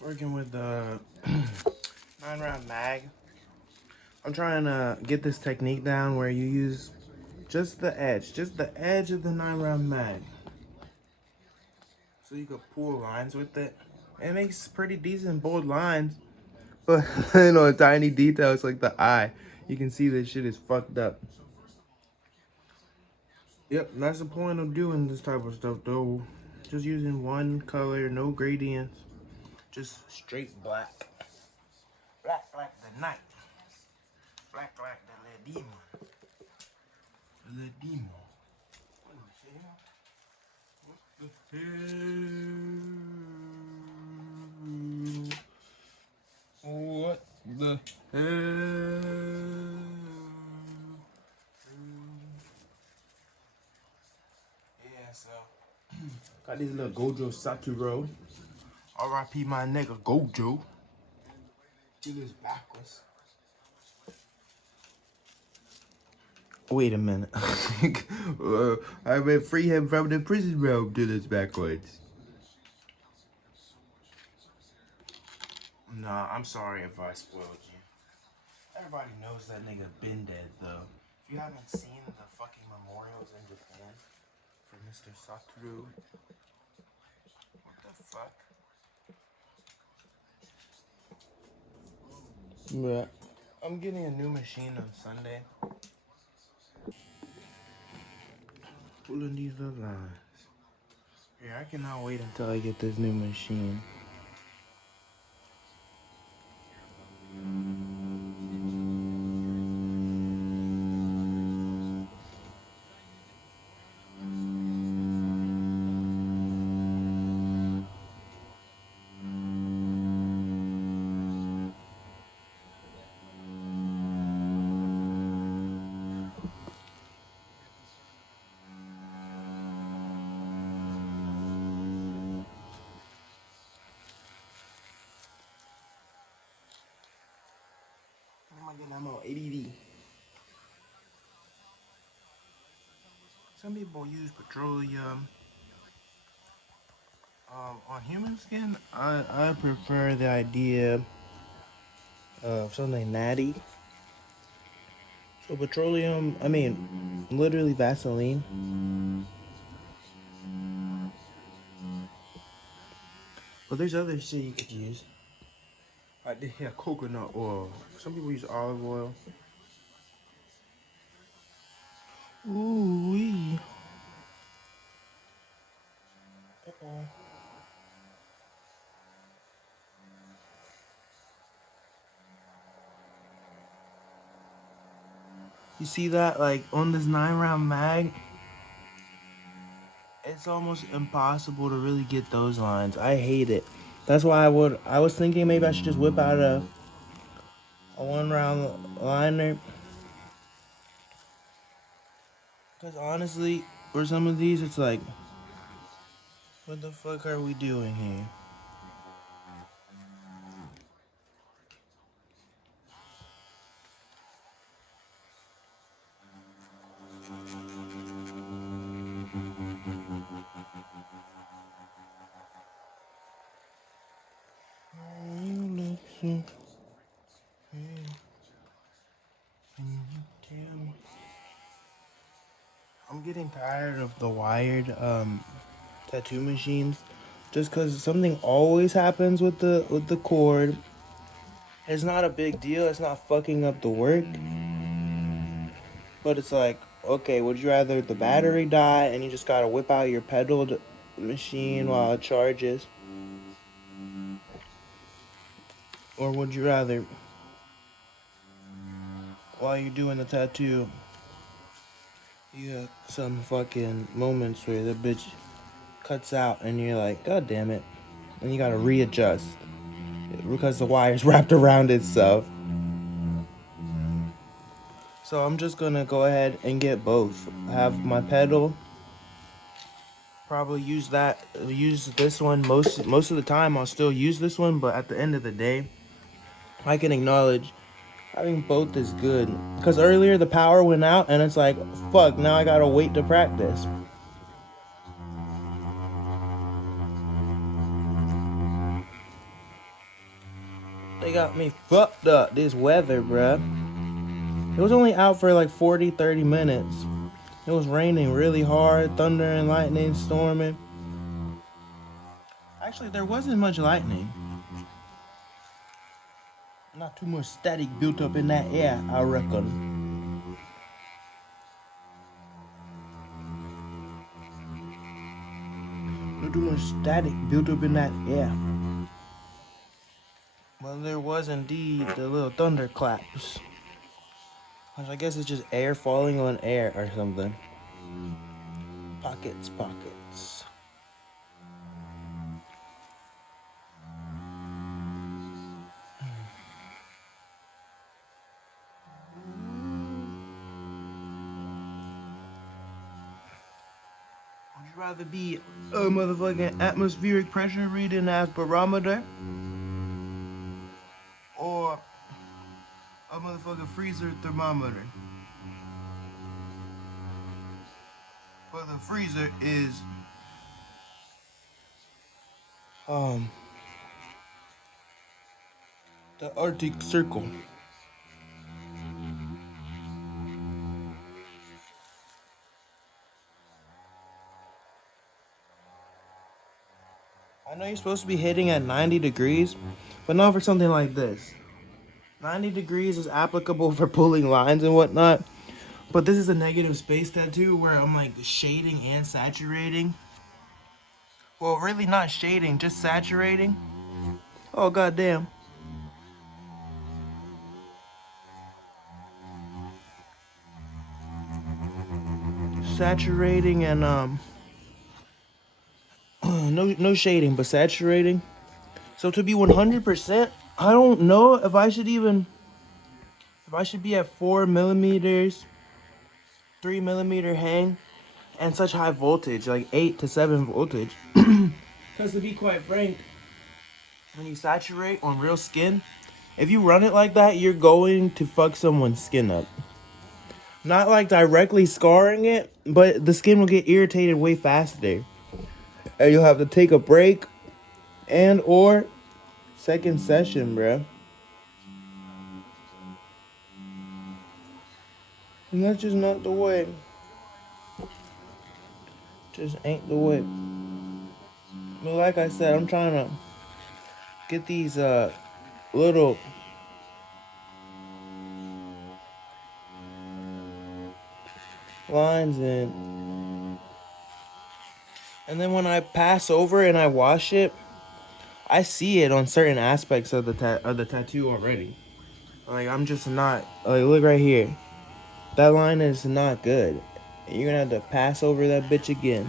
Working with the 9-round mag. I'm trying to get this technique down where you use just the edge of the 9-round mag. So you could pull lines with it. It makes pretty decent bold lines. But, tiny details like the eye. You can see this shit is fucked up. Yep, that's the point of doing this type of stuff though. Just using one color, no gradients. Just straight black. Black like the night. Black like the Le Demon. Le Demon. What the hell? What the hell? Yeah, so got this little Gojo Saturo. R.I.P. my nigga Gojo. Do this backwards. Wait a minute. I will free him from the prison robe. Do this backwards. Nah, I'm sorry if I spoiled you. Everybody knows that nigga been dead though. If you haven't seen the fucking memorials in Japan for Mr. Saturo, what the fuck? But I'm getting a new machine on Sunday. Pulling these little lines. Yeah, I cannot wait until I get this new machine. I'm on ADD. Some people use petroleum. On human skin, I prefer the idea of something natty. So petroleum, literally Vaseline. But there's other shit you could use. I did hear coconut oil. Some people use olive oil. Ooh wee. Uh-oh. You see that? Like on this 9-round mag, it's almost impossible to really get those lines. I hate it. That's why I was thinking maybe I should just whip out a 1-round liner. Because honestly, for some of these, it's like, what the fuck are we doing here? I'm getting tired of the wired tattoo machines, just because something always happens with the cord. It's not a big deal. It's not fucking up the work, but it's like, okay, would you rather the battery die and you just gotta whip out your pedaled machine while it charges, or would you rather while you're doing the tattoo, you got some fucking moments where the bitch cuts out and you're like, God damn it. And you gotta readjust because the wire's wrapped around itself. So I'm just gonna go ahead and get both. Have my pedal. Probably use this one most of the time. I'll still use this one, but at the end of the day, I can acknowledge having both is good. Because earlier the power went out and it's like, fuck, now I gotta wait to practice. They got me fucked up, this weather, bruh. It was only out for like 40, 30 minutes. It was raining really hard, thunder and lightning, storming. Actually, there wasn't much lightning. Not too much static built up in that air, I reckon. Not too much static built up in that air. Well, there was indeed the little thunderclaps. Which I guess it's just air falling on air or something. Pockets, pockets. Would you rather be a motherfucking atmospheric pressure reading as barometer? Or a motherfucking freezer thermometer? But the freezer is the Arctic Circle. I know you're supposed to be hitting at 90 degrees, but not for something like this. 90 degrees is applicable for pulling lines and whatnot, but this is a negative space tattoo where I'm like shading and saturating. Well, really not shading, just saturating. Oh, goddamn. Saturating and no shading, but saturating. So to be 100%, I don't know if I should be at 4 millimeters, 3 millimeter hang, and such high voltage, like 8 to 7 voltage. Because to be quite frank, when you saturate on real skin, if you run it like that, you're going to fuck someone's skin up. Not like directly scarring it, but the skin will get irritated way faster. And you'll have to take a break and or second session, bruh. And that's just not the way. Just ain't the way. But like I said, I'm trying to get these little lines in. And then when I pass over and I wash it, I see it on certain aspects of the tattoo already. Like, I'm just not, like, look right here. That line is not good. You're gonna have to pass over that bitch again.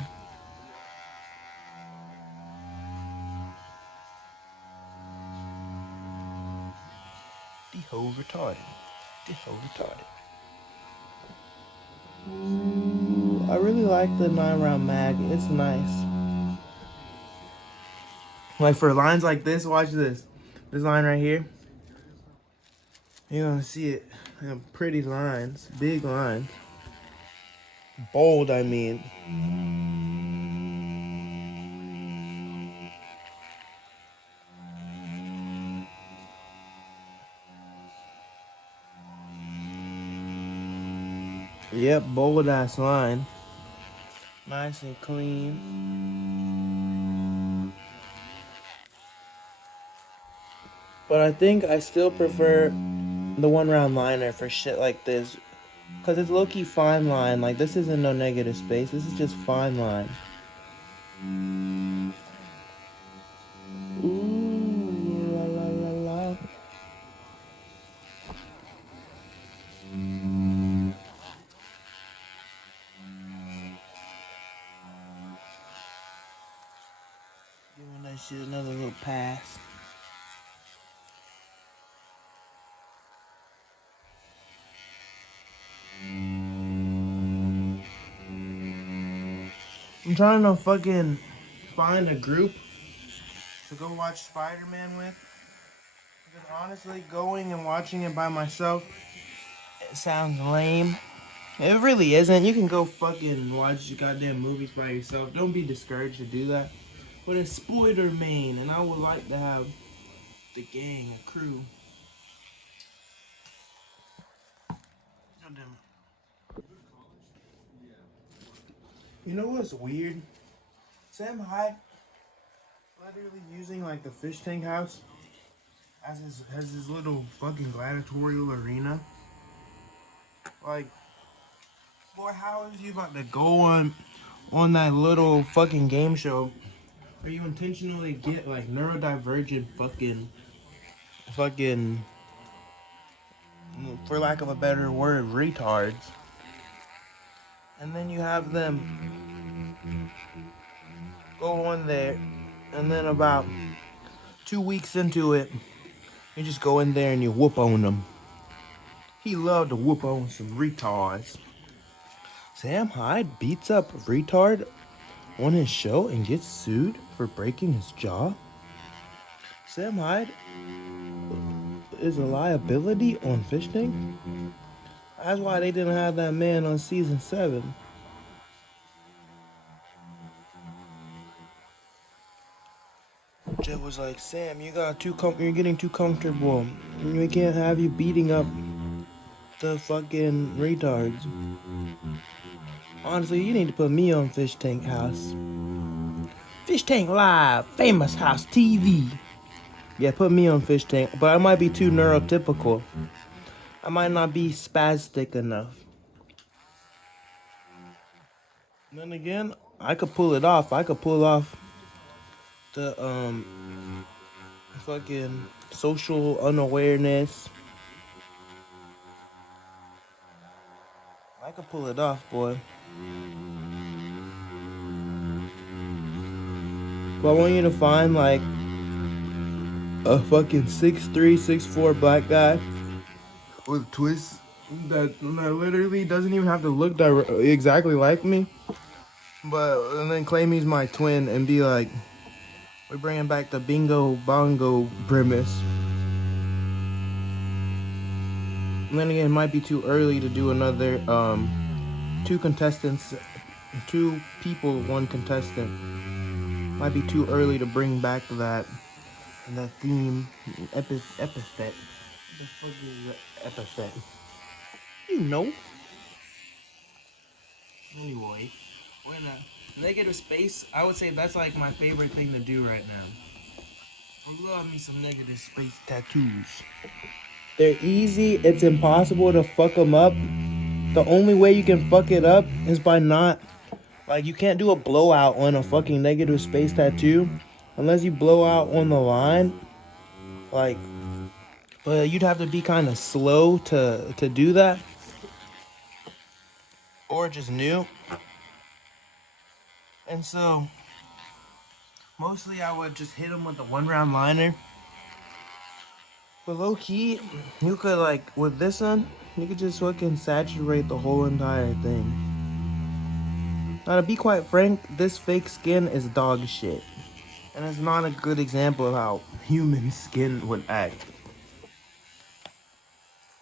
The whole retarded. The whole retarded. Ooh, I really like the 9-round mag. It's nice. Like for lines like this, watch this. This line right here. You're gonna see it. Pretty lines. Big lines. Bold, I mean. Yep, bold ass line. Nice and clean. But I think I still prefer the 1-round liner for shit like this. Cause it's low-key fine line. Like, this isn't no negative space. This is just fine line. Ooh, la la la la. Giving that shit another little pass. I'm trying to fucking find a group to go watch Spider-Man with. Because honestly, going and watching it by myself, it sounds lame. It really isn't. You can go fucking watch goddamn movies by yourself. Don't be discouraged to do that. But it's Spider-Man, and I would like to have the gang, a crew. of them. You know what's weird? Sam Hyde literally using like the fish tank house as his little fucking gladiatorial arena. Like, boy, how is you about to go on that little fucking game show where you intentionally get like neurodivergent fucking for lack of a better word, retards, and then you have them go on there, and then about 2 weeks into it, you just go in there and you whoop on them. He loved to whoop on some retards. Sam Hyde beats up a retard on his show and gets sued for breaking his jaw. Sam Hyde is a liability on Fish Tank. That's why they didn't have that man on season 7. Jeff was like, Sam, you're getting too comfortable. We can't have you beating up the fucking retards. Honestly, you need to put me on Fish Tank House. Fish Tank Live, Famous House TV. Yeah, put me on Fish Tank, but I might be too neurotypical. I might not be spastic enough. And then again, I could pull it off. I could pull off the fucking social unawareness. I could pull it off, boy. But I want you to find like a fucking 6'3", 6'4" black guy with twists that literally doesn't even have to look exactly like me, and then claim he's my twin and be like, we're bringing back the bingo bongo premise. And then again, it might be too early to do another 2 contestants, 2 people, 1 contestant. Might be too early to bring back that theme epithet. What the fuck is the epithet? You know. Anyway, we're in a negative space. I would say that's like my favorite thing to do right now. I love me some negative space tattoos. They're easy. It's impossible to fuck them up. The only way you can fuck it up is by not, like, you can't do a blowout on a fucking negative space tattoo unless you blow out on the line. Like, but you'd have to be kind of slow to do that, or just new. And so mostly I would just hit them with a 1-round liner. But low key, you could, like, with this one, you could just fucking saturate the whole entire thing. Now, to be quite frank, this fake skin is dog shit. And it's not a good example of how human skin would act.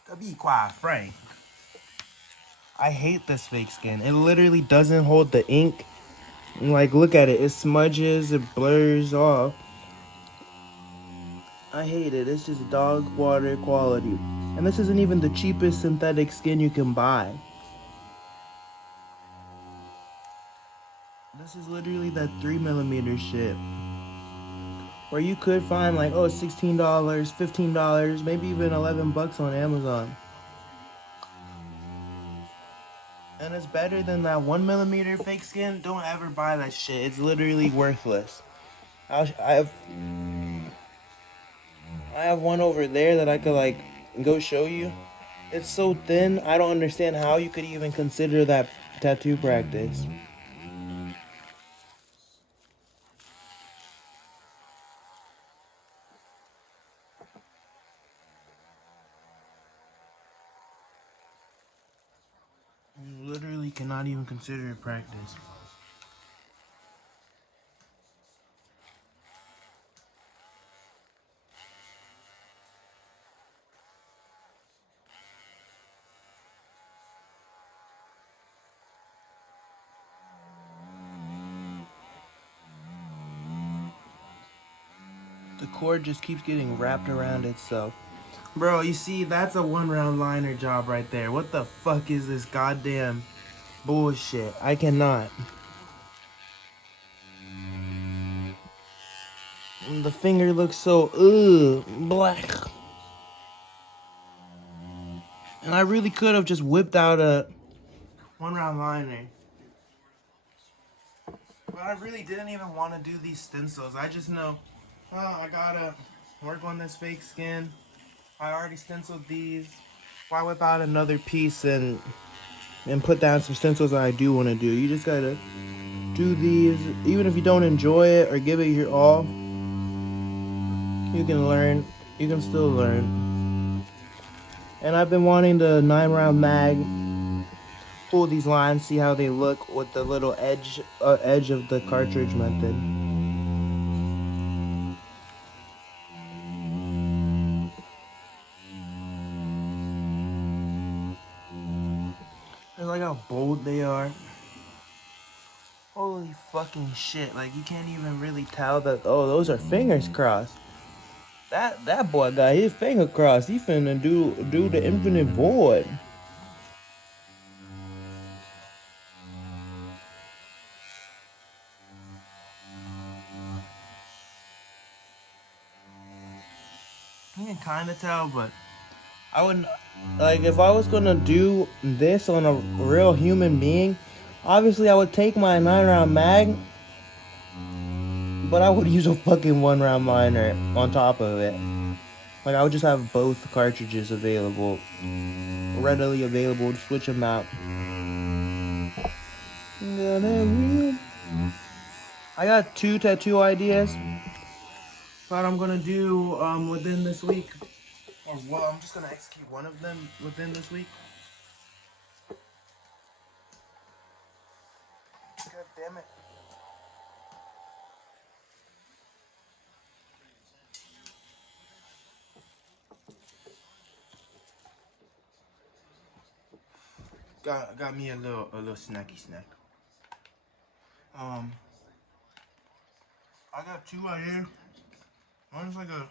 To be quite frank, I hate this fake skin. It literally doesn't hold the ink. Like, look at it. It smudges, it blurs off. I hate it. It's just dog water quality. And this isn't even the cheapest synthetic skin you can buy. This is literally that 3mm shit. Where you could find like, oh, $16, $15, maybe even $11 on Amazon. And it's better than that 1mm fake skin. Don't ever buy that shit. It's literally worthless. I have one over there that I could like go show you. It's so thin, I don't understand how you could even consider that tattoo practice. You literally cannot even consider it practice. The cord just keeps getting wrapped around itself. Bro, you see, that's a 1 round liner job right there. What the fuck is this goddamn bullshit? I cannot. And the finger looks so, black. And I really could have just whipped out a 1 round liner. But I really didn't even want to do these stencils. I just know, oh, I gotta work on this fake skin. I already stenciled these. Why whip out another piece and put down some stencils that I do want to do? You just gotta do these. Even if you don't enjoy it or give it your all, you can learn. You can still learn. And I've been wanting the 9 round mag. Pull these lines, see how they look with the little edge of the cartridge method. I like how bold they are. Holy fucking shit! Like you can't even really tell that. Oh, those are fingers crossed. That boy got his finger crossed. He finna do the infinite void. You can kind of tell, but I wouldn't, like, if I was gonna do this on a real human being, obviously I would take my 9 round mag, but I would use a fucking 1 round liner on top of it. Like, I would just have both cartridges available, readily available to switch them out. I got 2 tattoo ideas that I'm gonna do within this week. Or, well, I'm just gonna execute one of them within this week. God damn it. Got me a little snacky snack. I got 2 right here. One's like a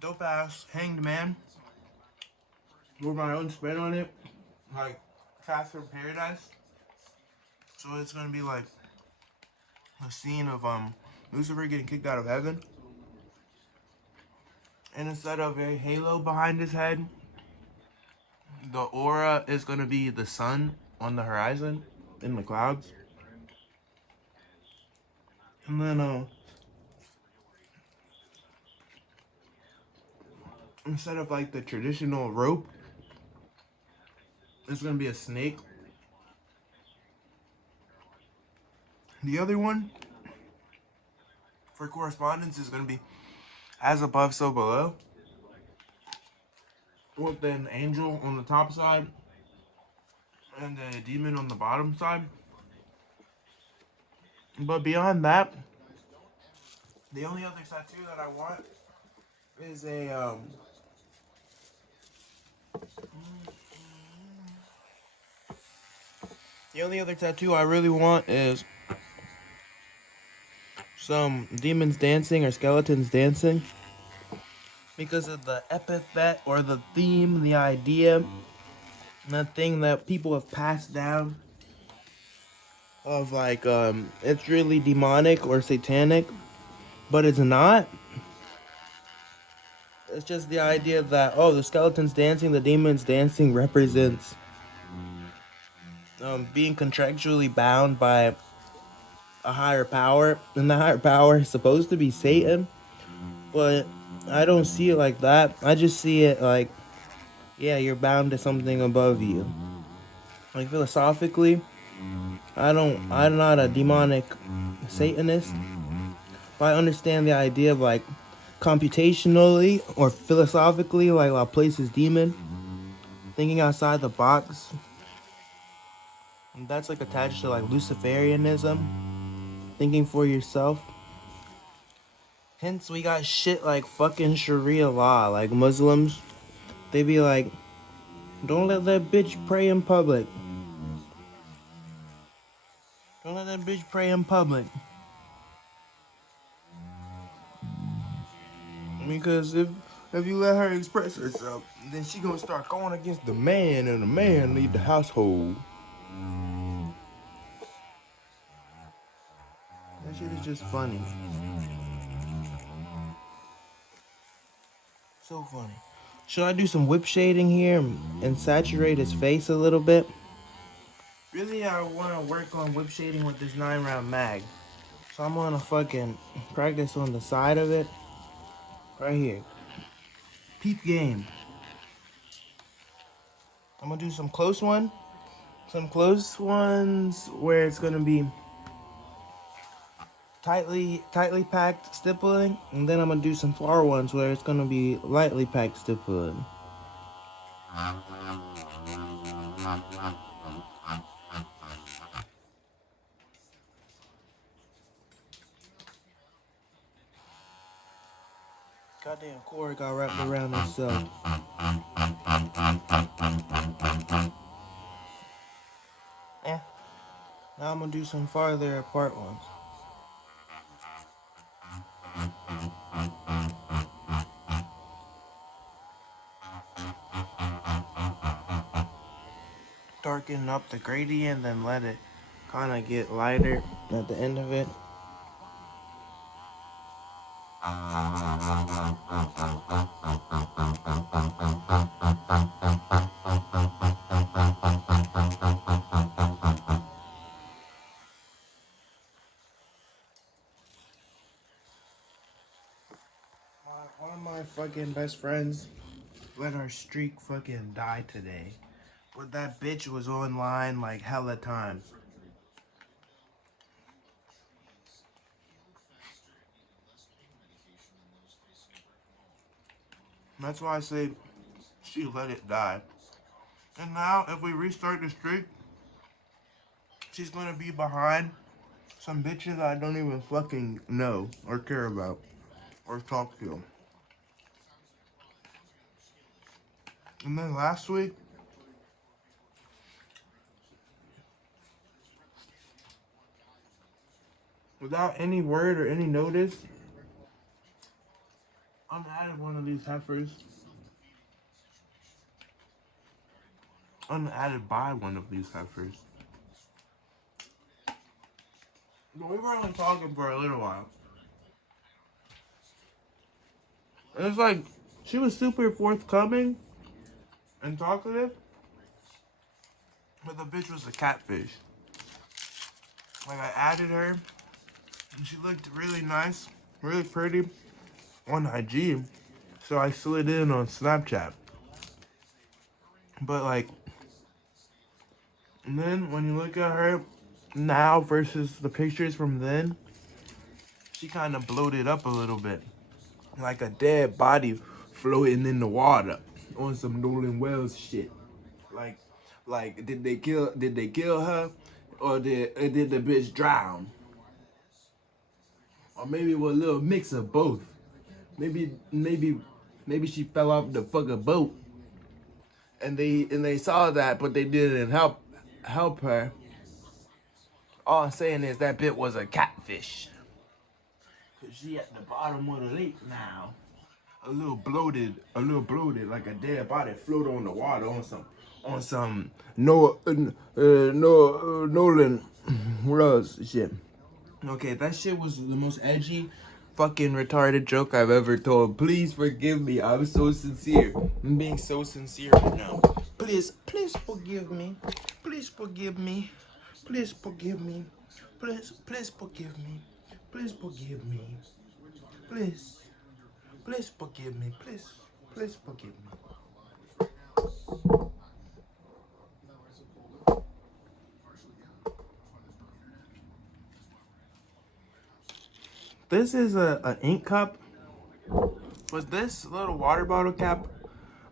dope ass hanged man with my own spin on it, like Fast from Paradise. So it's gonna be like a scene of Lucifer getting kicked out of heaven, and instead of a halo behind his head, the aura is gonna be the sun on the horizon in the clouds. And then instead of like the traditional rope, it's gonna be a snake. The other one for correspondence is gonna be as above, so below, with an angel on the top side and a demon on the bottom side. But beyond that, the only other tattoo that I want is a the only other tattoo I really want is some demons dancing or skeletons dancing, because of the epithet or the theme, the idea, that thing that people have passed down of like it's really demonic or satanic, but it's not. It's just the idea that, oh, the skeletons dancing, the demons dancing represents being contractually bound by a higher power, and the higher power is supposed to be Satan, but I don't see it like that. I just see it like, yeah, you're bound to something above you. Like philosophically, I'm not a demonic Satanist, but I understand the idea of like computationally or philosophically, like a place is demon, thinking outside the box. And that's like attached to like Luciferianism, thinking for yourself. Hence, we got shit like fucking Sharia law. Like Muslims, they be like, don't let that bitch pray in public. Don't let that bitch pray in public. Because If you let her express herself, then she gonna start going against the man, and the man lead the household. That shit is just funny. So funny. Should I do some whip shading here and saturate his face a little bit? Really, I want to work on whip shading with this 9-round mag. So I'm gonna fucking practice on the side of it. Right here. Peep game. I'm gonna do some close ones where it's gonna be tightly packed stippling, and then I'm gonna do some far ones where it's gonna be lightly packed stippling. Goddamn cord got wrapped around itself. Yeah. Now I'm gonna do some farther apart ones. Darken up the gradient, then let it kind of get lighter at the end of it. One of my fucking best friends let her streak fucking die today. But that bitch was online like hella times. That's why I say she let it die. And now if we restart the streak, she's gonna be behind some bitches I don't even fucking know or care about or talk to. And then last week, without any word or any notice, unadded one of these heifers. Unadded by one of these heifers. But we were only talking for a little while. And it's like, she was super forthcoming and talkative, but the bitch was a catfish. Like, I added her, and she looked really nice, really pretty on IG, so I slid in on Snapchat. But like, and then when you look at her now versus the pictures from then, she kind of bloated up a little bit, like a dead body floating in the water on some Nolan Wells shit. Like did they kill her, or did the bitch drown? Or maybe it was a little mix of both. Maybe she fell off the fucking boat, and they saw that, but they didn't help her. All I'm saying is that bit was a catfish. Cause she at the bottom of the lake now. A little bloated, like a dead body float on the water on some Nolan Rose shit. Okay, that shit was the most edgy, fucking retarded joke I've ever told. Please forgive me. I'm so sincere. I'm being so sincere right now. Please forgive me. Please forgive me. Please forgive me. Please forgive me. Please forgive me. Please forgive me. Please forgive me. This is an ink cup, but this little water bottle cap,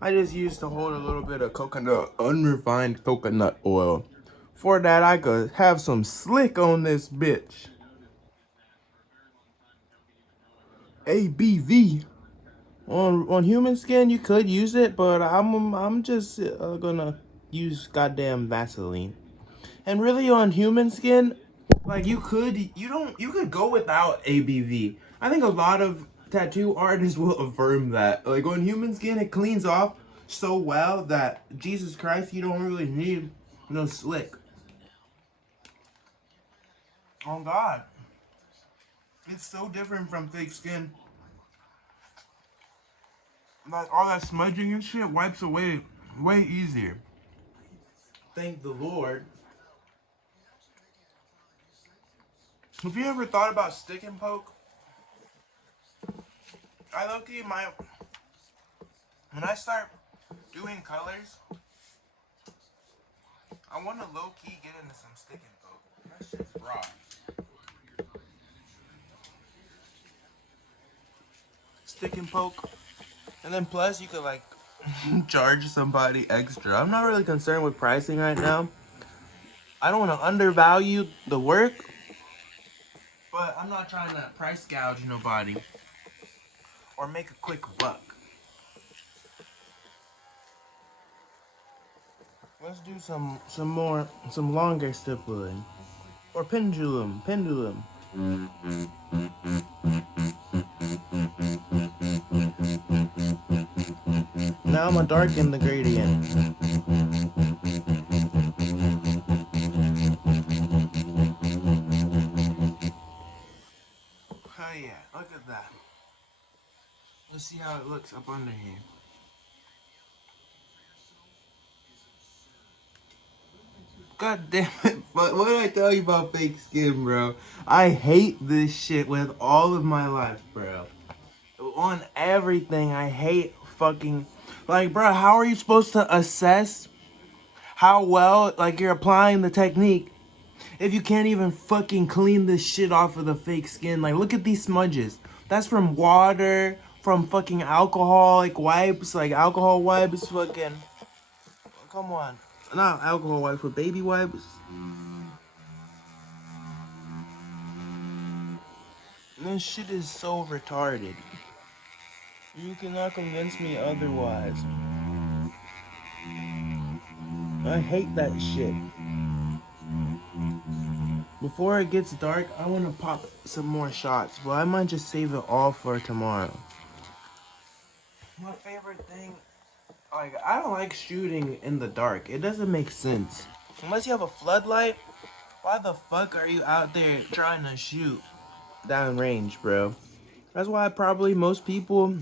I just used to hold a little bit of unrefined coconut oil. For that, I could have some slick on this bitch. ABV. On human skin, you could use it, but I'm just gonna use goddamn Vaseline. And really, on human skin, like you could go without ABV. I think a lot of tattoo artists will affirm that. Like on human skin, it cleans off so well that Jesus Christ, you don't really need no slick. Oh God, it's so different from fake skin. Like all that smudging and shit wipes away way easier. Thank the Lord. Have you ever thought about stick and poke? I low-key my when I start doing colors, I want to low-key get into some stick and poke. That shit's raw. Stick and poke. And then plus you could like charge somebody extra. I'm not really concerned with pricing right now. I don't want to undervalue the work, but I'm not trying to price gouge nobody or make a quick buck. Let's do some longer stippling. Or pendulum. Now I'm gonna darken the gradient. Oh yeah, look at that. Let's see how it looks up under here. God damn it, but what did I tell you about fake skin, bro? I hate this shit with all of my life, bro. On everything, I hate fucking... Like, bro, how are you supposed to assess how well, like, you're applying the technique if you can't even fucking clean this shit off of the fake skin? Like, look at these smudges. That's from water, from fucking alcohol, like alcohol wipes, fucking... Come on. Not alcohol wipes, but baby wipes. This shit is so retarded. You cannot convince me otherwise. I hate that shit. Before it gets dark, I want to pop some more shots, but I might just save it all for tomorrow. My favorite thing, like, I don't like shooting in the dark. It doesn't make sense. Unless you have a floodlight, why the fuck are you out there trying to shoot down range, bro? That's why probably most people,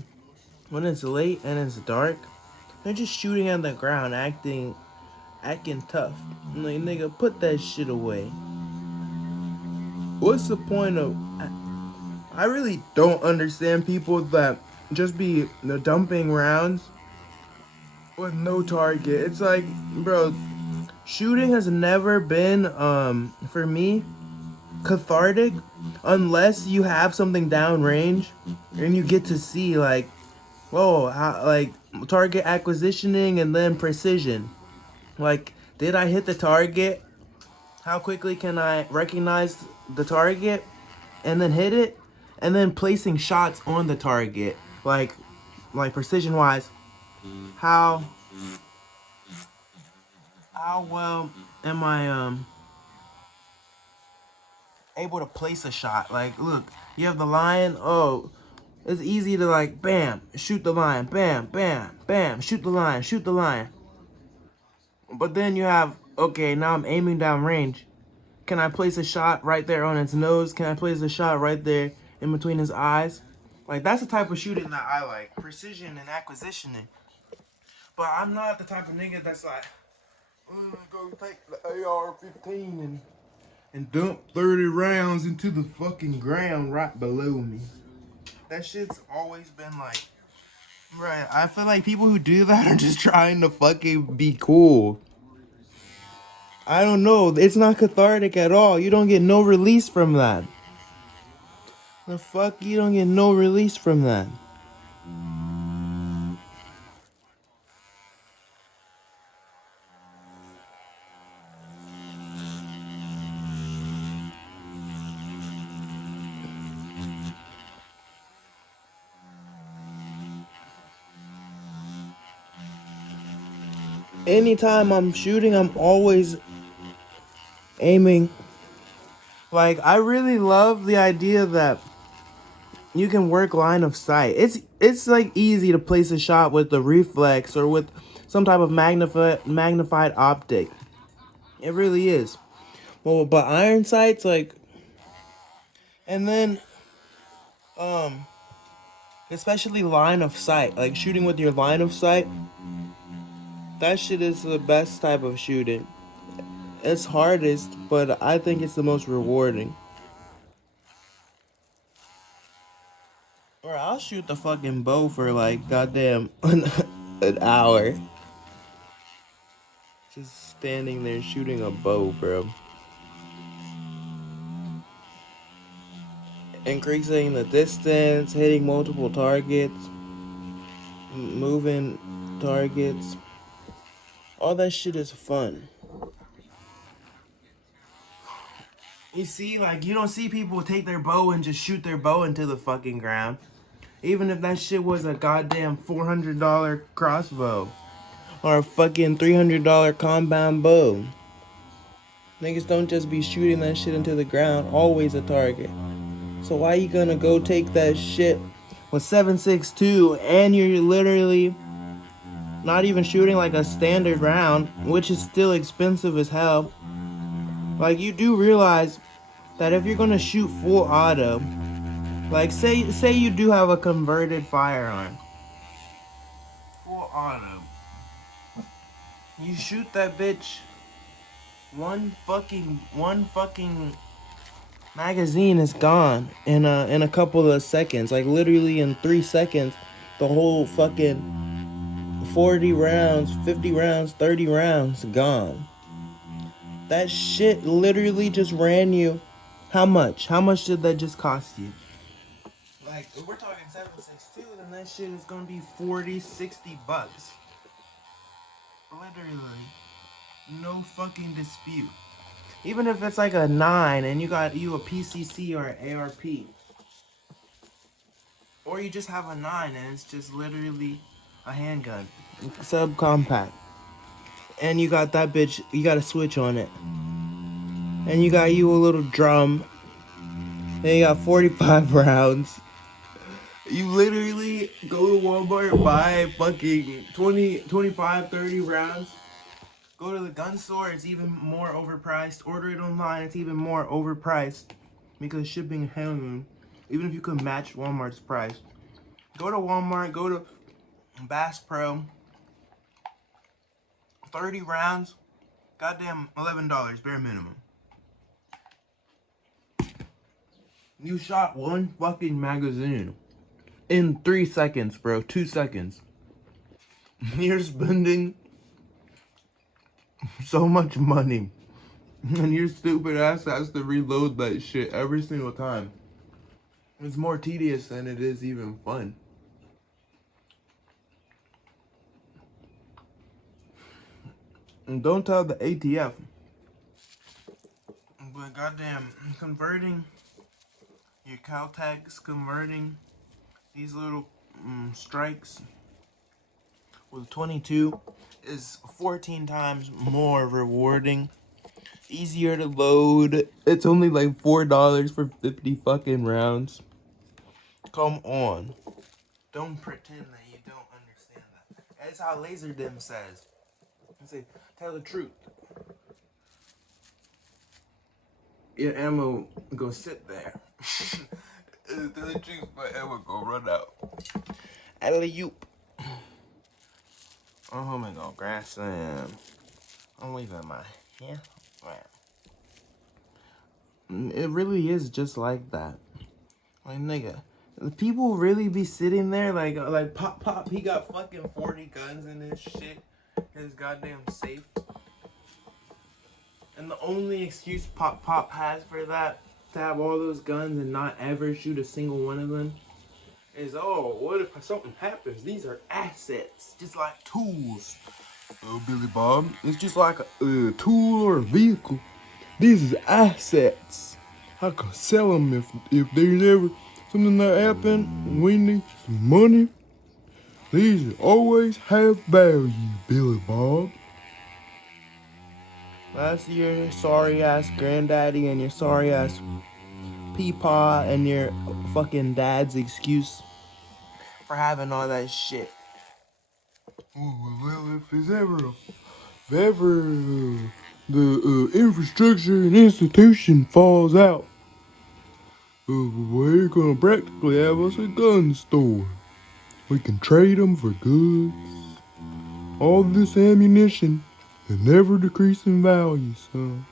when it's late and it's dark, they're just shooting on the ground, acting tough. I'm like, nigga, put that shit away. What's the point of... I really don't understand people that just be dumping rounds with no target. It's like, bro, shooting has never been, for me, cathartic unless you have something downrange and you get to see, like, whoa, how, like, target acquisitioning and then precision. Like, did I hit the target? How quickly can I recognize the target and then hit it? And then placing shots on the target. Like precision-wise. How well am I able to place a shot? Like, look, you have the line. Oh, it's easy to, like, bam, shoot the line. Bam, bam, bam, shoot the line, shoot the line. But then you have, okay, now I'm aiming down range. Can I place a shot right there on its nose? Can I place a shot right there in between his eyes? Like, that's the type of shooting that I like. Precision and acquisitioning. But I'm not the type of nigga that's like, go take the AR-15 and dump 30 rounds into the fucking ground right below me. That shit's always been like, right, I feel like people who do that are just trying to fucking be cool. I don't know. It's not cathartic at all. You don't get no release from that. The fuck? You don't get no release from that. Anytime I'm shooting, I'm always aiming. Like, I really love the idea that you can work line of sight. It's like easy to place a shot with the reflex or with some type of magnified optic. It really is. Well, but iron sights, like, and then especially line of sight, like shooting with your line of sight, that shit is the best type of shooting. It's hardest, but I think it's the most rewarding. Or I'll shoot the fucking bow for like goddamn an hour. Just standing there shooting a bow, bro. Increasing the distance, hitting multiple targets, moving targets. All that shit is fun. You see, like, you don't see people take their bow and just shoot their bow into the fucking ground. Even if that shit was a goddamn $400 crossbow. Or a fucking $300 compound bow. Niggas don't just be shooting that shit into the ground, always a target. So why you gonna go take that shit with 7.62 and you're literally not even shooting like a standard round, which is still expensive as hell. Like, you do realize that if you're gonna shoot full auto, like say you do have a converted firearm, full auto, you shoot that bitch one fucking magazine is gone in a couple of seconds. Like, literally in 3 seconds, the whole fucking 40 rounds, 50 rounds, 30 rounds gone. That shit literally just ran you. How much? How much did that just cost you? Like, if we're talking 7.62, then that shit is gonna be 40, 60 bucks. Literally. No fucking dispute. Even if it's like a 9 and you got a PCC or an ARP. Or you just have a 9 and it's just literally a handgun. Subcompact. And you got that bitch, you got a switch on it. And you got you a little drum. And you got 45 rounds. You literally go to Walmart, buy fucking 20, 25, 30 rounds. Go to the gun store, it's even more overpriced. Order it online, it's even more overpriced. Because shipping and handling, even if you could match Walmart's price. Go to Walmart, go to Bass Pro. 30 rounds, goddamn $11, bare minimum. You shot one fucking magazine in 3 seconds, bro. 2 seconds. You're spending so much money. And your stupid ass has to reload that shit every single time. It's more tedious than it is even fun. And don't tell the ATF. But goddamn, converting your Caltex, converting these little strikes with 22 is 14 times more rewarding. Easier to load. It's only like $4 for 50 fucking rounds. Come on. Don't pretend that you don't understand that. That's how Laserdem says. I say, tell the truth. Your ammo go sit there. Tell the truth, my ammo go run out. Alley-oop. Oh my god, grassland. I'm leaving my hair. It really is just like that. Like, nigga, people really be sitting there like Pop, he got fucking 40 guns in his shit. His goddamn safe. And the only excuse Pop has for that, to have all those guns and not ever shoot a single one of them, is, oh, what if something happens? These are assets, just like tools. Oh, Billy Bob, it's just like a tool or a vehicle. These are assets. I can sell them if there's ever something that happened. We need some money. These always have value, Billy Bob. That's your sorry ass granddaddy and your sorry ass peepaw and your fucking dad's excuse for having all that shit. Oh, well, if ever the infrastructure and institution falls out, we're gonna practically have us a gun store. We can trade them for goods. All this ammunition will never decrease in value, son.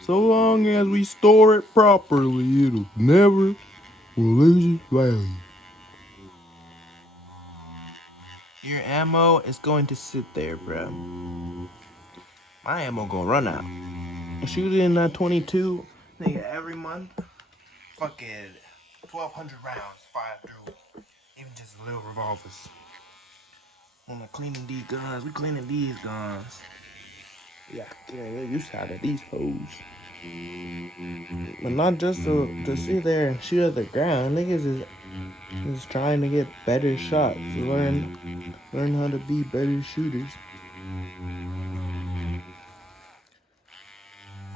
So long as we store it properly, it'll never will lose its value. Your ammo is going to sit there, bro. My ammo gonna run out. Shooting 22, nigga, every month. Fucking 1,200 rounds fire through. Even just little revolvers. When we're cleaning these guns, we cleaning these guns. Yeah, get used out of these hoes. But not just to sit there and shoot at the ground. Niggas is trying to get better shots. Learn how to be better shooters.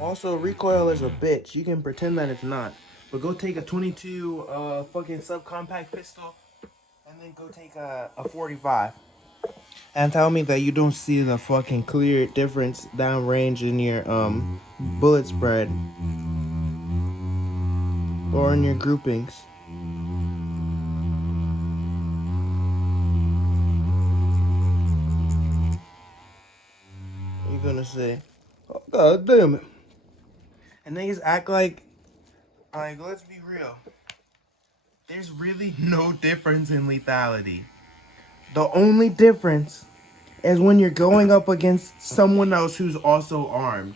Also, recoil is a bitch. You can pretend that it's not. But go take a 22 fucking subcompact pistol and then go take a 45. And tell me that you don't see the fucking clear difference downrange in your bullet spread or in your groupings. You're gonna say, oh, god damn it. And niggas act like let's be real. There's really no difference in lethality. The only difference is when you're going up against someone else who's also armed.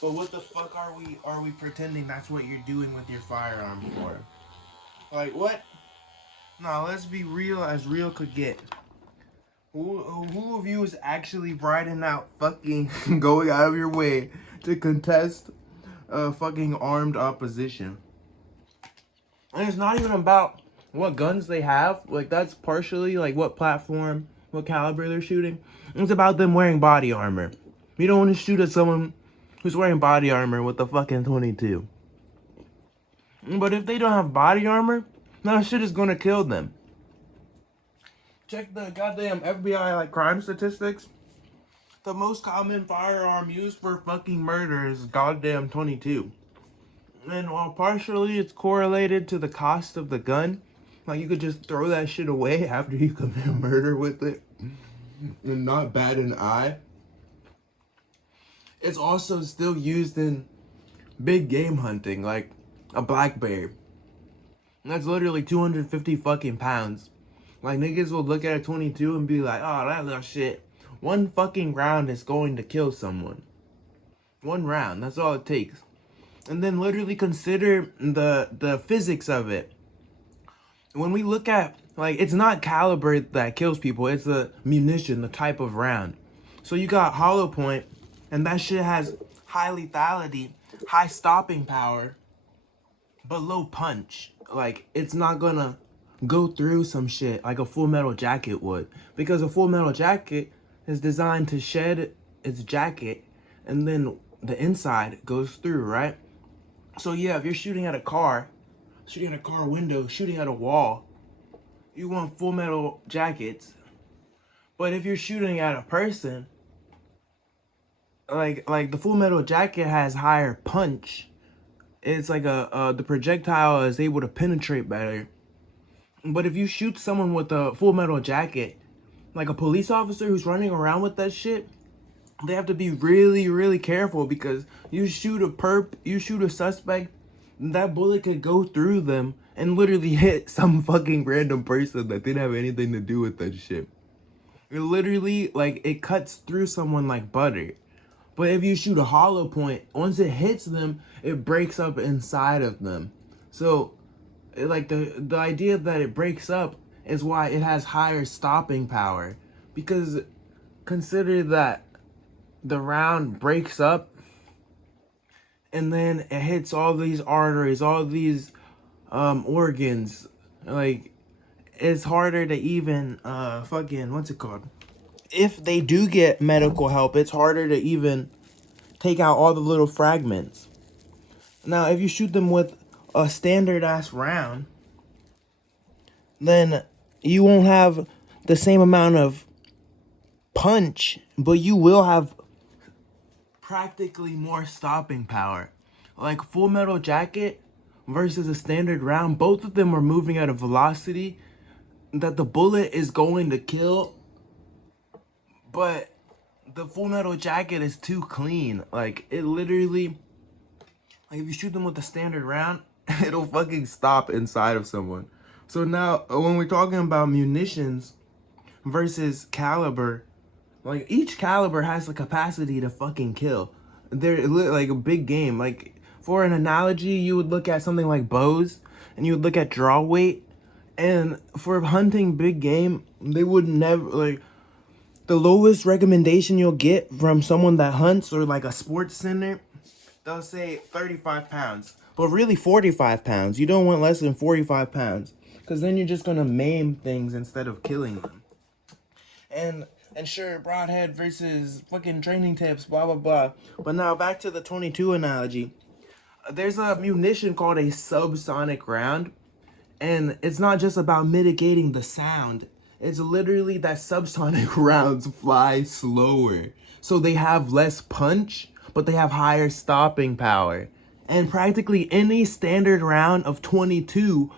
But what the fuck are we pretending that's what you're doing with your firearm for? Like what? No, let's be real as real could get. Who of you is actually riding out fucking going out of your way to contest fucking armed opposition? And it's not even about what guns they have. Like, that's partially, like, what platform, what caliber they're shooting. It's about them wearing body armor. You don't want to shoot at someone who's wearing body armor with the fucking 22. But if they don't have body armor, that shit is gonna kill them. Check the goddamn FBI, like, crime statistics. The most common firearm used for fucking murder is goddamn 22. And while partially it's correlated to the cost of the gun, like you could just throw that shit away after you commit murder with it and not bat an eye. It's also still used in big game hunting, like a black bear. That's literally 250 fucking pounds. Like niggas will look at a 22 and be like, oh, that little shit. One fucking round is going to kill someone. One round, that's all it takes. And then literally consider the physics of it. When we look at, like, it's not caliber that kills people, it's the munition, the type of round. So you got hollow point, and that shit has high lethality, high stopping power, but low punch. Like, it's not gonna go through some shit like a Full Metal Jacket would. Because a Full Metal Jacket is designed to shed its jacket, and then the inside goes through, right? So yeah, if you're shooting at a car window, shooting at a wall, you want Full Metal Jackets. But if you're shooting at a person, like the Full Metal Jacket has higher punch. It's like the projectile is able to penetrate better. But if you shoot someone with a Full Metal Jacket, like a police officer who's running around with that shit, they have to be really, really careful because you shoot a suspect, that bullet could go through them and literally hit some fucking random person that didn't have anything to do with that shit. It literally, like, it cuts through someone like butter. But if you shoot a hollow point, once it hits them, it breaks up inside of them. So, like, the idea that it breaks up is why it has higher stopping power. Because consider that the round breaks up and then it hits all these arteries, all these organs. Like, it's harder to even fucking, what's it called? If they do get medical help, it's harder to even take out all the little fragments. Now, if you shoot them with a standard ass round, then you won't have the same amount of punch, but you will have practically more stopping power. Like Full Metal Jacket versus a standard round, both of them are moving at a velocity that the bullet is going to kill, but the Full Metal Jacket is too clean. Like, it literally, like, if you shoot them with a standard round, it'll fucking stop inside of someone. So now, when we're talking about munitions versus caliber, like, each caliber has the capacity to fucking kill. They're like a big game. Like, for an analogy, you would look at something like bows, and you would look at draw weight, and for hunting big game, they would never, like, the lowest recommendation you'll get from someone that hunts or like a sports center, they'll say 35 pounds, but really 45 pounds. You don't want less than 45 pounds, because then you're just gonna maim things instead of killing them. And sure, broadhead versus fucking training tips, blah blah blah. But now back to the 22 analogy. There's a munition called a subsonic round, and it's not just about mitigating the sound. It's literally that subsonic rounds fly slower, so they have less punch, but they have higher stopping power. And practically any standard round of 22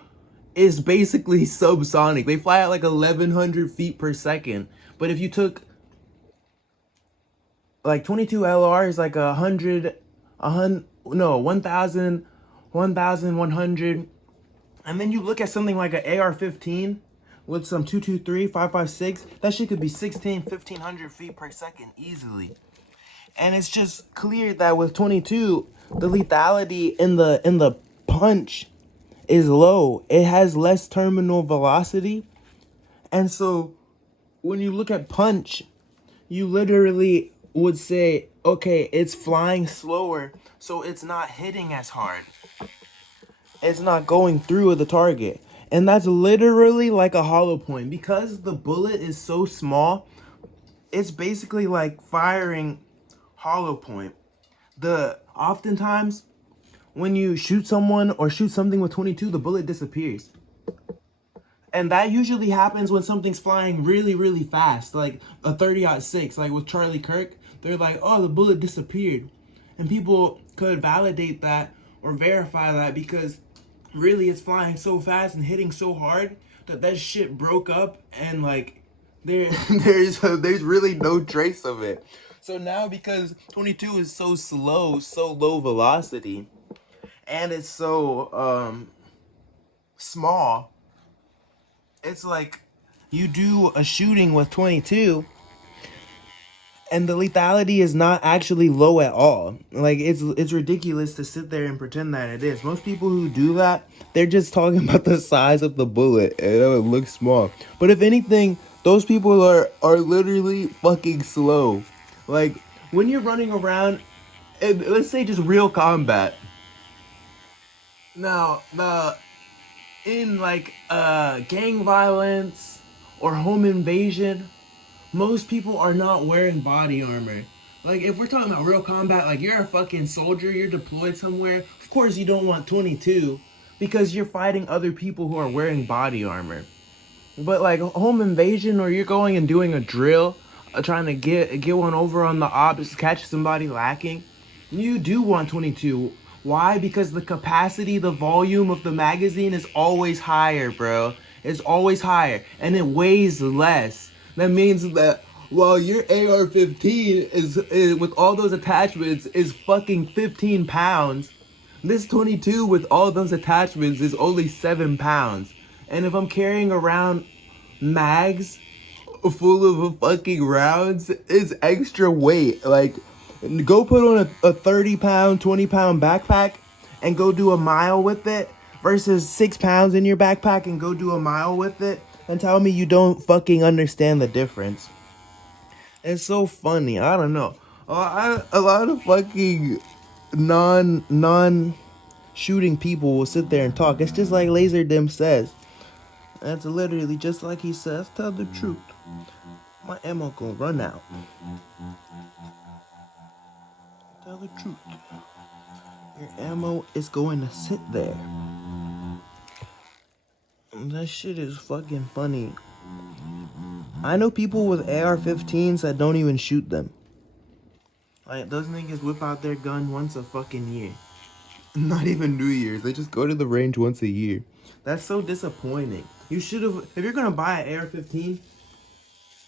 is basically subsonic. They fly at like 1100 feet per second. But if you took like 22 LR is like 1100, and then you look at something like an AR-15 with some 223, 556, that shit could be 1500 feet per second easily. And it's just clear that with 22, the lethality in the punch is low. It has less terminal velocity. And so when you look at punch, you literally would say, okay, it's flying slower, so it's not hitting as hard. It's not going through the target. And that's literally like a hollow point. Because the bullet is so small, it's basically like firing hollow point. Oftentimes, when you shoot someone or shoot something with 22, the bullet disappears. And that usually happens when something's flying really, really fast, like a 30-06, like with Charlie Kirk. They're like, oh, the bullet disappeared. And people could validate that or verify that because really it's flying so fast and hitting so hard that shit broke up, and like there's really no trace of it. So now, because 22 is so slow, so low velocity, and it's so small, it's like you do a shooting with 22 and the lethality is not actually low at all. Like, it's ridiculous to sit there and pretend that it is. Most people who do that, they're just talking about the size of the bullet and it looks small. But if anything, those people are literally fucking slow. Like, when you're running around, and let's say just real combat. Now, in like gang violence or home invasion, most people are not wearing body armor. Like, if we're talking about real combat, like you're a fucking soldier, you're deployed somewhere, of course you don't want 22 because you're fighting other people who are wearing body armor. But like home invasion, or you're going and doing a drill, trying to get one over on the ops, catch somebody lacking, you do want 22. Why? Because the capacity, the volume of the magazine is always higher, bro. It's always higher, and it weighs less. That means that while your AR-15 is with all those attachments is fucking 15 pounds, this 22 with all those attachments is only 7 pounds. And if I'm carrying around mags full of fucking rounds, it's extra weight. Like, go put on a 30 pound, 20 pound backpack and go do a mile with it versus 6 pounds in your backpack and go do a mile with it, and tell me you don't fucking understand the difference. It's so funny. I don't know. A lot of fucking non shooting people will sit there and talk. It's just like Laserdem says. That's literally just like he says. Tell the truth. My ammo gonna run out. Tell the truth. Your ammo is going to sit there. That shit is fucking funny. I know people with AR-15s that don't even shoot them. Like, those niggas whip out their gun once a fucking year. Not even New Year's. They just go to the range once a year. That's so disappointing. You should have, if you're gonna buy an AR-15,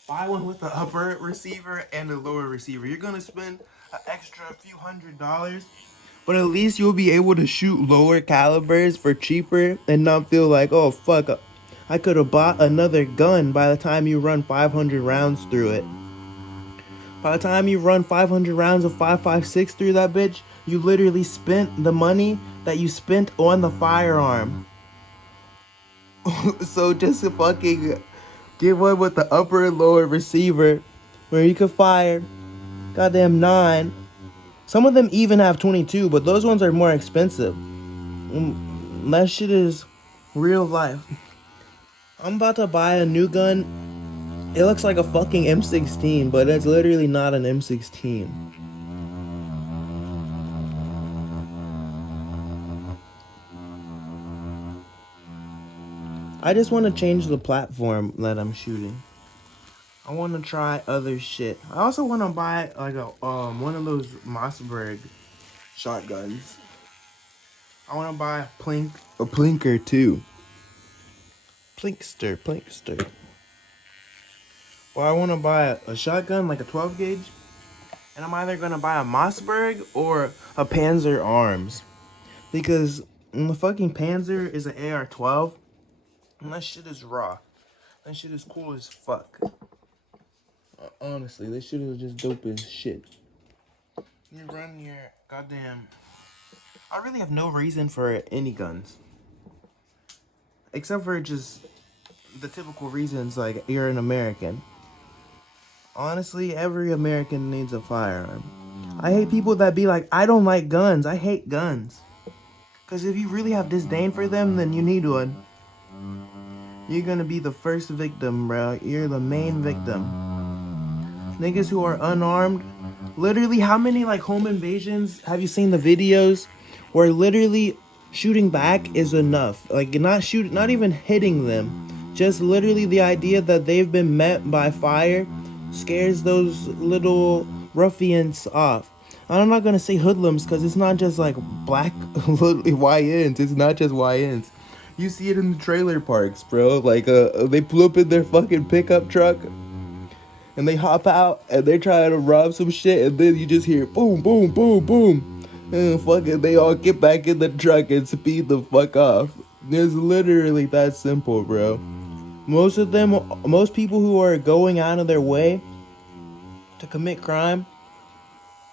buy one with the upper receiver and the lower receiver. You're gonna spend an extra few $100s, but at least you'll be able to shoot lower calibers for cheaper and not feel like, oh fuck, I could have bought another gun by the time you run 500 rounds through it. By the time you run 500 rounds of 5.56 through that bitch, you literally spent the money that you spent on the firearm. So just fucking get one with the upper and lower receiver where you could fire goddamn 9. Some of them even have 22, but those ones are more expensive. That shit is real life. I'm about to buy a new gun. It looks like a fucking M16, but it's literally not an M16. I just want to change the platform that I'm shooting. I want to try other shit. I also want to buy like a one of those Mossberg shotguns. I want to buy a plinker too. Plinkster. Well, I want to buy a shotgun, like a 12 gauge. And I'm either going to buy a Mossberg or a Panzer Arms. Because the fucking Panzer is an AR-12. And that shit is raw. That shit is cool as fuck. Honestly, this shit is just dope as shit. You run your goddamn... I really have no reason for any guns. Except for just the typical reasons, like, you're an American. Honestly, every American needs a firearm. I hate people that be like, I don't like guns. I hate guns. Because if you really have disdain for them, then you need one. You're gonna be the first victim, bro. You're the main victim. Niggas who are unarmed. Literally, how many, like, home invasions have you seen the videos where literally shooting back is enough? Like, not even hitting them. Just literally the idea that they've been met by fire scares those little ruffians off. I'm not gonna say hoodlums because it's not just like black YNs. It's not just YNs. You see it in the trailer parks, bro. Like they pull up in their fucking pickup truck and they hop out and they're trying to rob some shit, and then you just hear boom, boom, boom, boom, and fucking they all get back in the truck and speed the fuck off. It's literally that simple, bro. Most people who are going out of their way to commit crime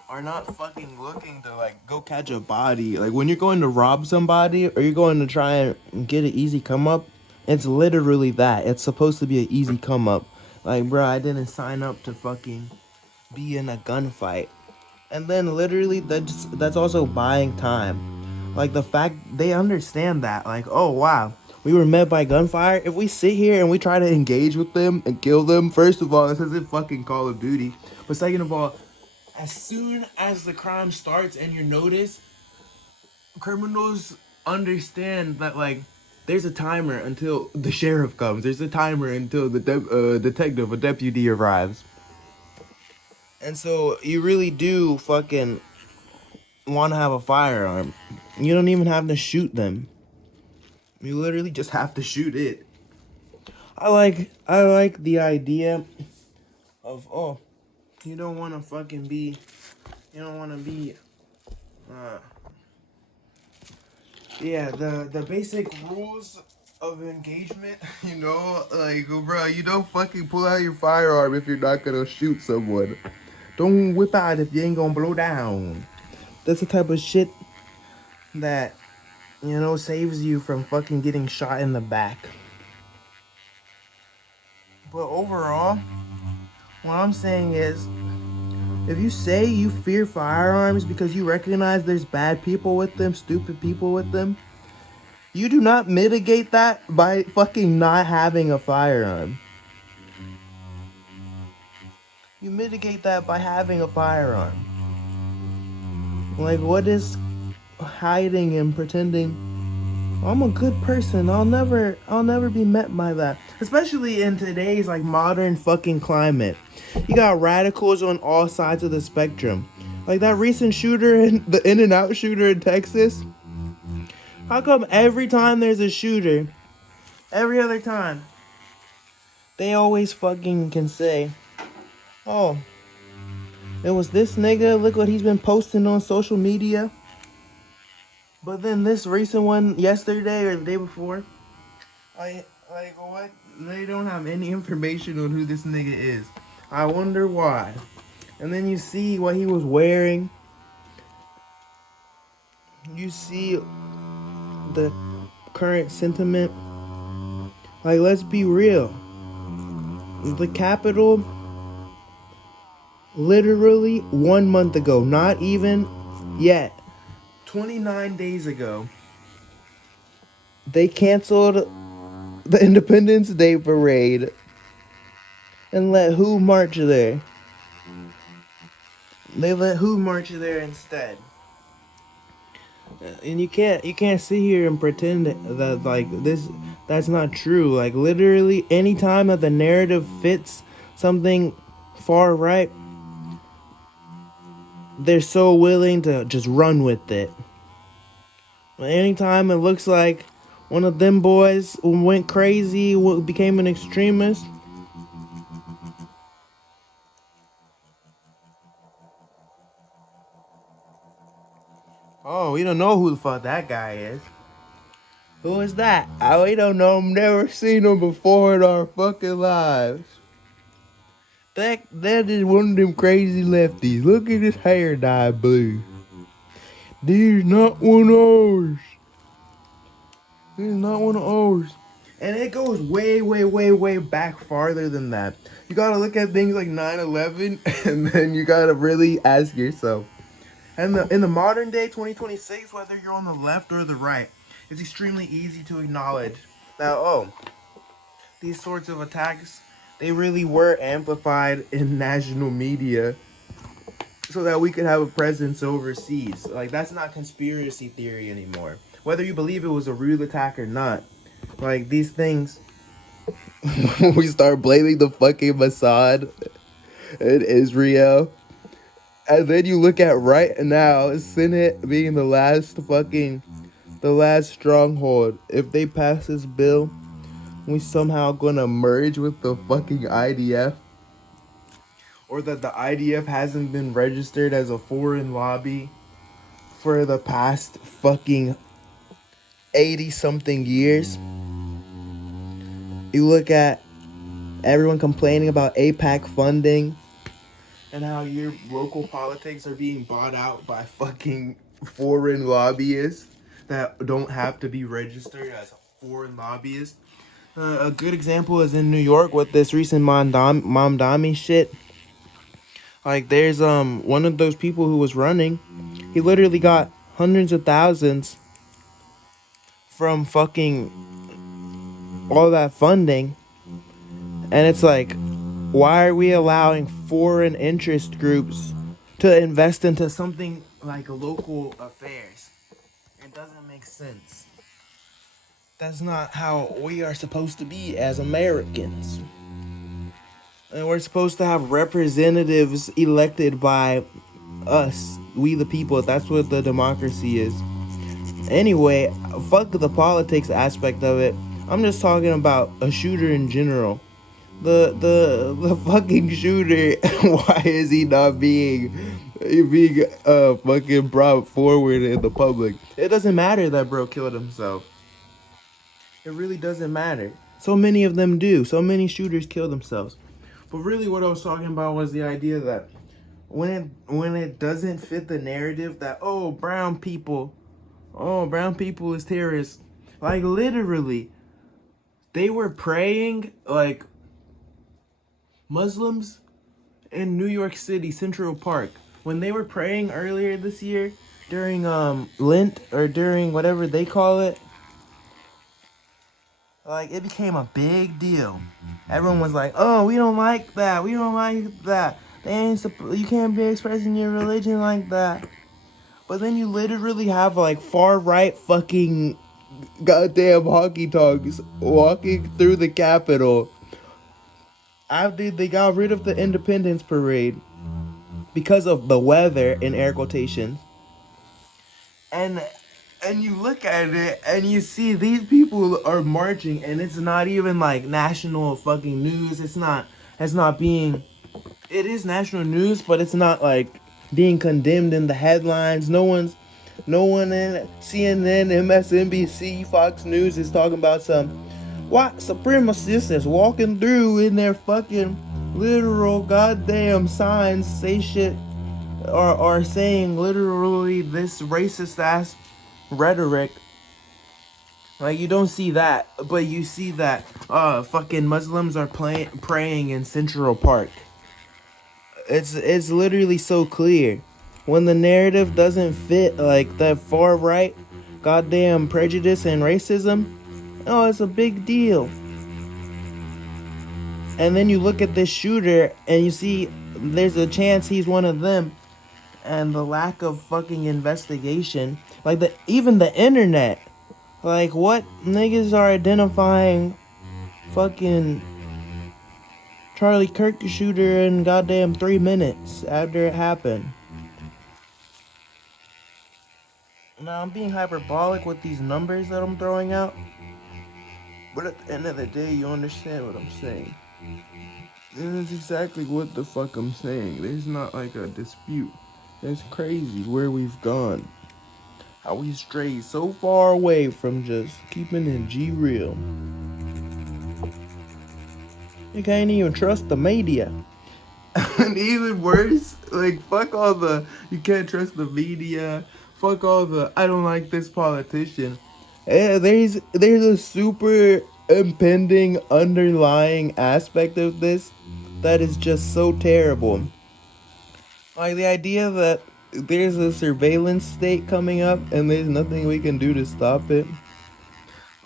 are not fucking looking to, like, go catch a body. Like, when you're going to rob somebody or you're going to try and get an easy come up, it's literally that. It's supposed to be an easy come up. Like, bro, I didn't sign up to fucking be in a gunfight. And then literally that's also buying time. Like, the fact they understand that, like, oh wow, we were met by gunfire. If we sit here and we try to engage with them and kill them, first of all, this isn't fucking Call of Duty. But second of all, as soon as the crime starts and you notice, criminals understand that, like, there's a timer until the sheriff comes. There's a timer until the detective or deputy arrives. And so you really do fucking want to have a firearm. You don't even have to shoot them. You literally just have to shoot it. I like the idea of, oh, you don't want to be, yeah, the basic rules of engagement, you know, like, bro, you don't fucking pull out your firearm if you're not gonna shoot someone. Don't whip out if you ain't gonna blow down. That's the type of shit that, you know, saves you from fucking getting shot in the back. But overall, what I'm saying is, if you say you fear firearms because you recognize there's bad people with them, stupid people with them, you do not mitigate that by fucking not having a firearm. You mitigate that by having a firearm. Like, what is hiding and pretending I'm a good person. I'll never be met by that. Especially in today's like modern fucking climate. You got radicals on all sides of the spectrum. Like that recent shooter in the In and Out shooter in Texas. How come every time there's a shooter, every other time, they always fucking can say, "Oh, it was this nigga. Look what he's been posting on social media." But then this recent one yesterday or the day before, like what? They don't have any information on who this nigga is. I wonder why. And then you see what he was wearing. You see the current sentiment. Like, let's be real. The Capitol, literally 1 month ago, not even yet, 29 days ago, they canceled the Independence Day parade and let who march there? They let who march there instead? And you can't sit here and pretend that like this that's not true. Like literally anytime that the narrative fits something far right, they're so willing to just run with it. Anytime it looks like one of them boys went crazy, became an extremist, oh, we don't know who the fuck that guy is. Who is that? We don't know him, never seen him before in our fucking lives. That is one of them crazy lefties. Look at his hair dye blue. This is not one of ours. This is not one of ours. And it goes way, way, way, way back farther than that. You gotta look at things like 9/11, and then you gotta really ask yourself. And in the modern day, 2026, whether you're on the left or the right, it's extremely easy to acknowledge that, oh, these sorts of attacks, they really were amplified in national media so that we could have a presence overseas. Like, that's not conspiracy theory anymore. Whether you believe it was a real attack or not, like, these things, we start blaming the fucking Mossad in Israel. And then you look at right now, Senate being the last stronghold. If they pass this bill, we somehow gonna merge with the fucking IDF. Or that the IDF hasn't been registered as a foreign lobby for the past fucking 80 something years. You look at everyone complaining about APAC funding and how your local politics are being bought out by fucking foreign lobbyists that don't have to be registered as foreign lobbyists. A good example is in New York with this recent Mamdani shit. Like there's one of those people who was running, he literally got hundreds of thousands from fucking all that funding. And it's like, why are we allowing foreign interest groups to invest into something like local affairs? It doesn't make sense. That's not how we are supposed to be as Americans. And we're supposed to have representatives elected by us, we the people. That's what the democracy is. Anyway, fuck the politics aspect of it. I'm just talking about a shooter in general. The fucking shooter, why is he not being fucking brought forward in the public? It doesn't matter that bro killed himself. It really doesn't matter. So many of them do. So many shooters kill themselves. But really what I was talking about was the idea that when it doesn't fit the narrative that brown people is terrorists. Like literally, they were praying like Muslims in New York City, Central Park, when they were praying earlier this year during Lent or during whatever they call it. Like it became a big deal. Everyone was like, "Oh, we don't like that. We don't like that. You can't be expressing your religion like that." But then you literally have like far right fucking goddamn honky tonks walking through the Capitol after they got rid of the Independence Parade because of the weather, in air quotations. And you look at it and you see these people are marching, and it's not even like national fucking news. It's not being, it is national news, but it's not like being condemned in the headlines. No one in CNN, MSNBC, Fox News is talking about some white supremacists walking through in their fucking literal goddamn signs, say shit, or saying literally this racist ass rhetoric. Like, you don't see that, but you see that fucking Muslims are praying in Central Park. It's literally so clear. When the narrative doesn't fit, like that far right goddamn prejudice and racism, oh, it's a big deal. And then you look at this shooter and you see there's a chance he's one of them, and the lack of fucking investigation, like even the internet, like what niggas are identifying fucking Charlie Kirk shooter in goddamn 3 minutes after it happened. Now, I'm being hyperbolic with these numbers that I'm throwing out, but at the end of the day, you understand what I'm saying. This is exactly what the fuck I'm saying. There's not like a dispute. It's crazy where we've gone. How we strayed so far away from just keeping it G real. You can't even trust the media. And even worse, like, fuck all the, you can't trust the media, fuck all the, I don't like this politician. There's a super impending underlying aspect of this that is just so terrible. Like, the idea that there's a surveillance state coming up and there's nothing we can do to stop it.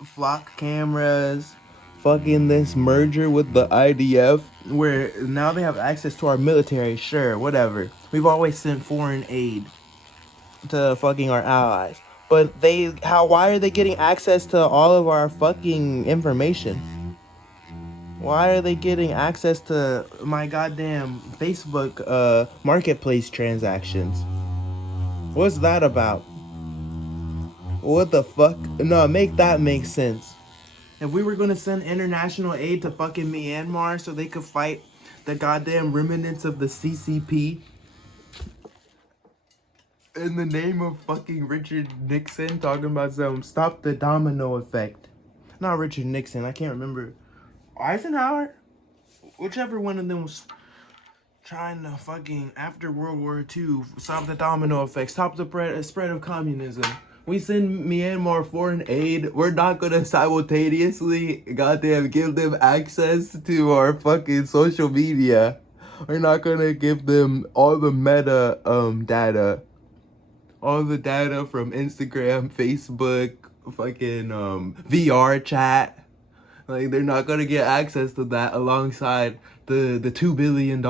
Flock cameras, fucking this merger with the IDF, where now they have access to our military. Sure, whatever. We've always sent foreign aid to fucking our allies, but why are they getting access to all of our fucking information? Why are they getting access to my goddamn Facebook marketplace transactions? What's that about? What the fuck? No, make that make sense. If we were gonna send international aid to fucking Myanmar so they could fight the goddamn remnants of the CCP in the name of fucking Richard Nixon talking about some stop the domino effect. Not Richard Nixon, I can't remember. Eisenhower? Whichever one of them was trying to fucking, after World War II, stop the domino effect, stop the spread of communism. We send Myanmar foreign aid, we're not gonna simultaneously goddamn give them access to our fucking social media. We're not gonna give them all the meta data. All the data from Instagram, Facebook, fucking VR chat. Like, they're not gonna get access to that alongside the $2 billion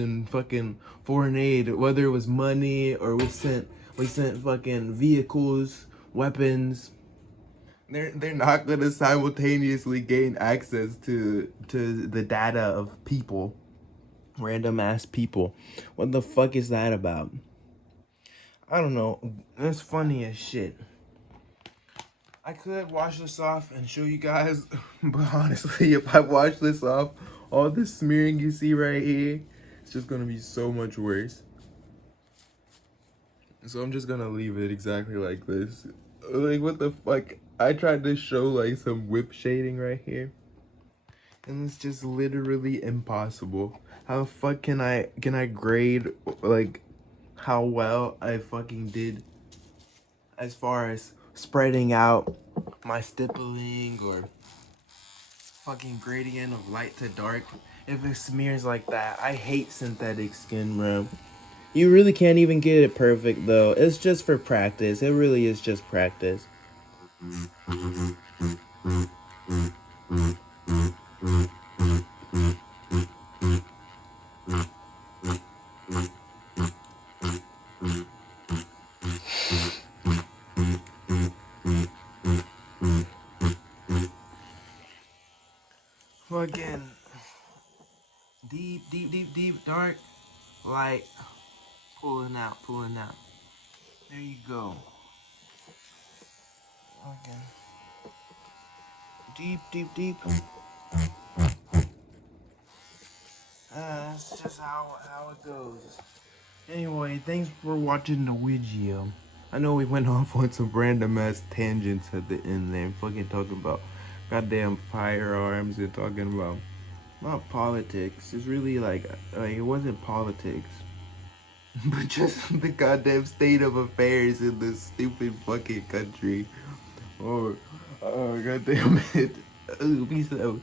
in fucking foreign aid, whether it was money or we sent fucking vehicles, weapons. They're not gonna simultaneously gain access to the data of people, random ass people. What the fuck is that about? I don't know. That's funny as shit. I could wash this off and show you guys, but honestly, if I wash this off, all the smearing you see right here, it's just gonna be so much worse. So I'm just gonna leave it exactly like this. Like, what the fuck? I tried to show like some whip shading right here, and it's just literally impossible. How the fuck can I grade like how well I fucking did as far as spreading out my stippling or fucking gradient of light to dark if it smears like that? I hate synthetic skin, bro. You really can't even get it perfect though. It's just for practice. It really is just practice. Fucking deep, dark, light, pulling out. There you go. Okay. Deep. That's just how it goes. Anyway, thanks for watching the video. I know we went off on some random ass tangents at the end there, fucking talking about goddamn firearms and talking about not politics. It's really like it wasn't politics, but just the goddamn state of affairs in this stupid fucking country. Oh goddamn it! Peace out.